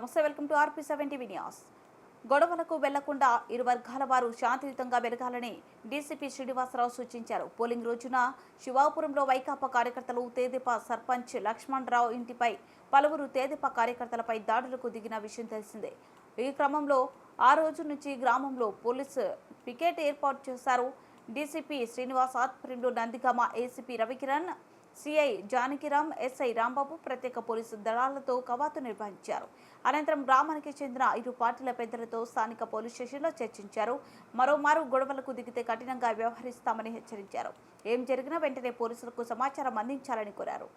నమస్తే, welcome to RP7 TV news. గొడవలకు వెళ్లకుండా ఇరు వర్గాల వారు శాంతియుతంగా వెలగాలని డీసీపీ శ్రీనివాసరావు సూచించారు. పోలింగ్ రోజున శివాపురంలో వైకాపా కార్యకర్తలు తెదేపా సర్పంచ్ లక్ష్మణరావు ఇంటిపై పలువురు తెదేపా కార్యకర్తలపై దాడులకు దిగిన విషయం తెలిసిందే. ఈ క్రమంలో ఆ రోజు నుంచి గ్రామంలో పోలీసు పికెట్ ఏర్పాటు చేశారు. డీసీపీ శ్రీనివాస్ ఆధ్వర్యంలో Nandigama ACP Ravikiran, CI Janakiram, SI Rambabu ప్రత్యేక పోలీసు దళాలతో కవాతు నిర్వహించారు. అనంతరం గ్రామానికి చెందిన ఇరు పార్టీల పెద్దలతో స్థానిక పోలీస్ స్టేషన్లో చర్చించారు. మరోమారు గొడవలకు దిగితే కఠినంగా వ్యవహరిస్తామని హెచ్చరించారు. ఏం జరిగినా వెంటనే పోలీసులకు సమాచారం అందించాలని కోరారు.